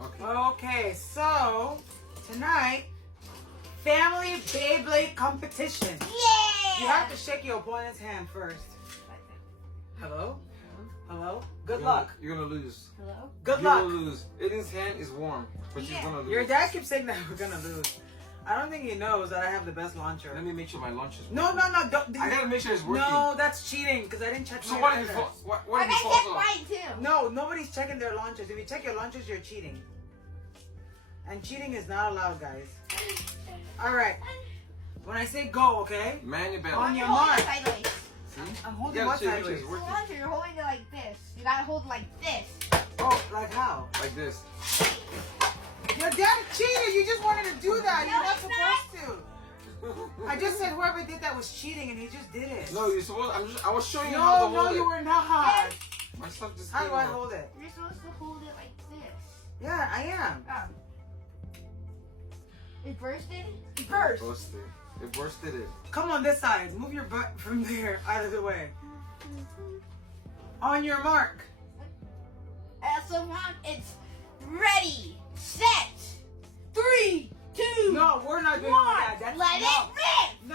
Okay. Okay, so tonight, family Beyblade competition. Yeah! You have to shake your opponent's hand first. Hello? Hello? Good luck. You're gonna lose. Hello? Good You're luck. gonna lose. Aiden's hand is warm, but she's gonna lose. Your dad keeps saying that we're gonna lose. I don't think he knows that I have the best launcher. Let me make sure my launch is working. No, don't. I gotta make sure it's working. No, that's cheating because I didn't check So mine what if either. it falls? What I if it falls checked off? mine too. No, nobody's checking their launchers. If you check your launchers, you're cheating. And cheating is not allowed, guys. All right. When I say go, okay? Man, you better. On your Hold mark. it sideways. See? I'm You holding gotta what check, make sure sideways? it's The working. launcher, you're holding it like this. You gotta hold it like this. Oh, like how? Like this. Your dad cheated. You just wanted to do that. No, You're not it's not. supposed to. I just said whoever did that was cheating, and he just did it. No, you're supposed. I was showing you how to No, hold you it. were not. My stuff just How came do I off. hold it? You're supposed to hold it like this. Yeah, I am. Oh. It bursted? First, Busted. It bursted it. come on this side. Move your butt from there out of the way. On your mark. Someone, it's ready, set, 3, 2, No, we're not doing 1. that. That's Let no. it rip.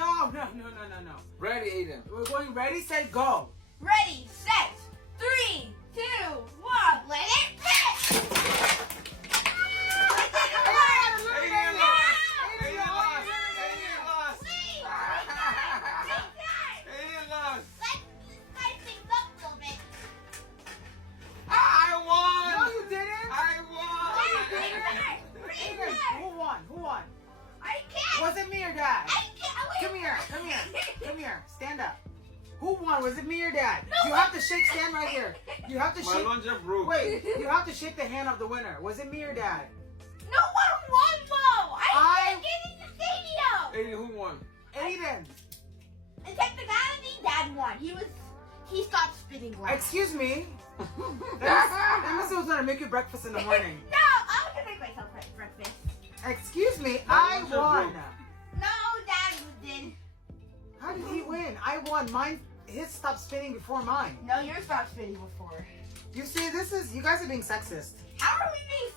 No. Ready, Aiden. We're going ready, set, go. Ready, set, 3, 2, 1. Let it rip. It didn't work. Aiden lost. Aiden lost. Please. Aiden lost. Let's spice things up a little bit. I won. No, you didn't. I won. Aiden, who won? I can't. Was it me or dad? I can't. Come here. Stand up. Who won? Was it me or dad? No. You have to shake. Stand right here. You have to My shake. launcher broke. Wait, you have to shake the hand of the winner. Was it me or dad? No one won though. I I- can't get in the stadium. Aiden, who won? Aiden. In technicality, Dad won. He stopped spinning glass. Excuse me. That means it was gonna make you breakfast in the morning. No, I was gonna make myself breakfast. Excuse me, My I launcher won. broke. No, Dad did. How did he win? I won. Mine, his stopped spinning before mine. No, yours stopped spinning before. You see, you guys are being sexist. How are we being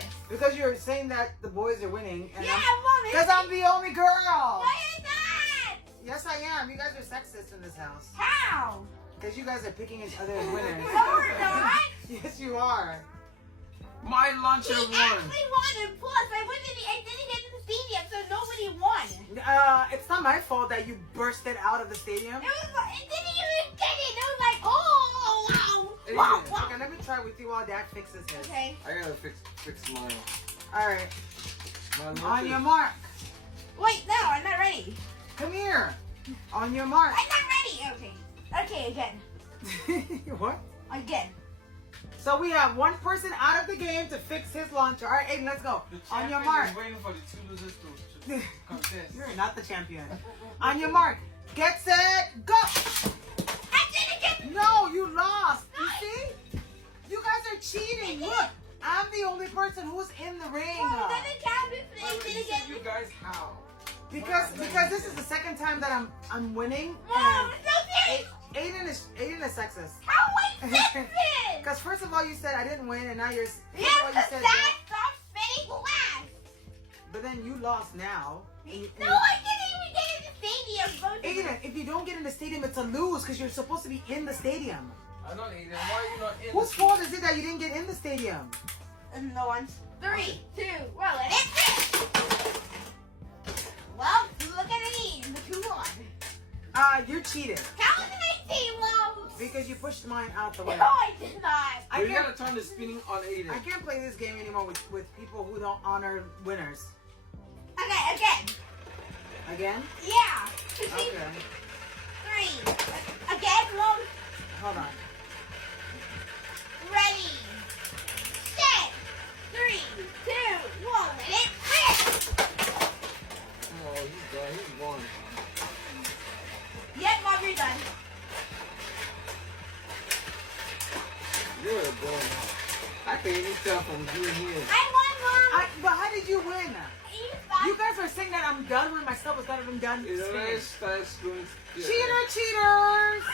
sexist? Because you're saying that the boys are winning. And Yeah, Mom. Because I'm the only girl. No, you're not. Yes, I am. You guys are sexist in this house. How? Because you guys are picking each other as winners. No, we're not. Yes, you are. My launcher He won. actually won, and plus, I didn't get in the stadium, so nobody won. It's not my fault that you bursted out of the stadium. It didn't even get it. It was like, oh, Hey, wow. yeah. Okay, let me try with you while Dad fixes his. Okay. I gotta fix mine. All right. My On launcher. your mark. Wait, no, I'm not ready. Come here. On your mark. I'm not ready. Okay, again. What? Again. So we have one person out of the game to fix his launcher. All right, Aiden, let's go. The On your champion mark. is waiting for the two losers to contest. You're not the champion. On your mark. Get set. Go. I didn't get. No, you lost. You see? You guys are cheating. Look, I'm the only person who's in the ring. Well, it doesn't count if Why would they you didn't say get. you guys how? Because this is the second time that I'm winning. Mom, And it's so serious. Aiden is sexist. How am I sexist? Because first of all you said I didn't win, and now you're. First Yeah, of all, you because said Dad stopped spinning glass. but then you lost now. No, I didn't even get in the stadium. Both of them. Aiden, if you don't get in the stadium, it's a lose because you're supposed to be in the stadium. I know, Aiden. Why are you not in? Whose fault is it that you didn't get in the stadium? No one's. 3, 2, well, let it rip. Well, look at me. The 2-1. You cheated How did I say low? because you pushed mine out the way. No, I did not. I You can't, gotta turn the spinning on Aiden. I can't play this game anymore with people who don't honor winners. Okay, again. Again? Yeah. Okay. 3. Again, Mom. Hold on. Ready. Set. 3, 2, 1. Let it rip. Oh, he's done. He's won. Yep, Mom, you're done. You're a bum. I can even tell from doing his. I won, Mom. But how did you win? You stopped. You guys are saying that I'm done when my stuff was not even done. You know, spinning. that's going. Cheaters!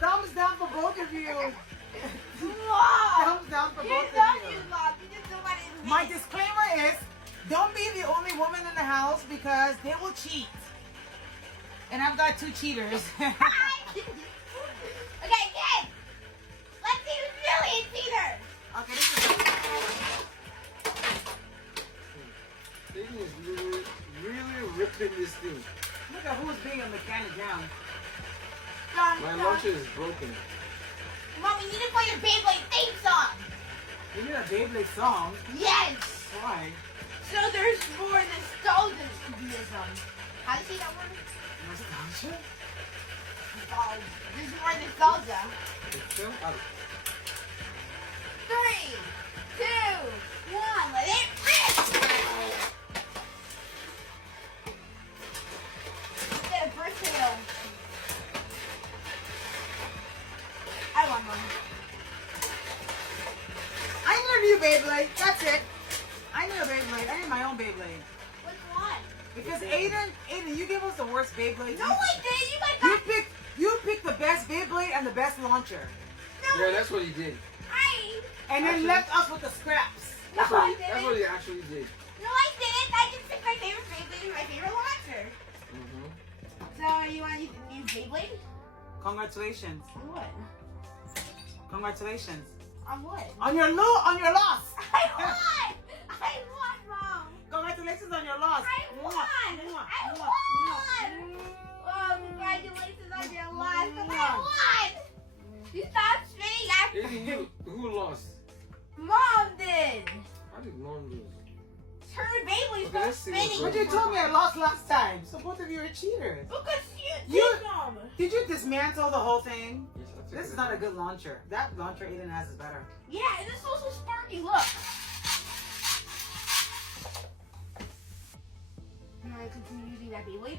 Thumbs down for both of you. Wow. Thumbs down for You both know of you. you lost. You just don't like my disclaimer is, don't be the only woman in the house because they will cheat. And I've got 2 cheaters. Okay, kids. Let's see who's really a cheater. Okay, this is Thing is really ripping this thing. look at who's being a mechanic now. My launcher is broken. Mom, you need to play your Beyblade theme song. You need a Beyblade song. Yes. Why? So there's more nostalgia. How do you say that word? Nostalgia? There's more nostalgia. It fell out. 3, 2, 1, let it rip! Get a birthday bill. I want one. I need a new Beyblade. That's it. I need a Beyblade. I need my own Beyblade. Which one? Because Aiden, you gave us the worst Beyblade. No, I didn't. You picked the best Beyblade and the best launcher. No, Yeah, that's what he did. And then Actually- left us with the scraps. That's No, what I he, didn't. that's what he actually did. No, I didn't. I just picked my favorite Beyblade and my favorite launcher. Mm-hmm. So, you want to use the new Beyblade? Congratulations. What? Congratulations. On what? On your loss. I won! I won, Mom! Congratulations on your loss. I won! Mwah, I mwah, won! Oh, congratulations on your loss, because I won! You stopped spinning after Aiden, who lost? Mom did! How did Mom lose? Her Beyblade Okay, stopped let's see what's spinning. But you told me I lost last time. So both of you are cheaters. Because You- did, Mom! Did you dismantle the whole thing? Yes, I took This it. is not a good launcher. That launcher Aiden has is better. Yeah, and it's also sparky, look! Can I continue using that Beyblade?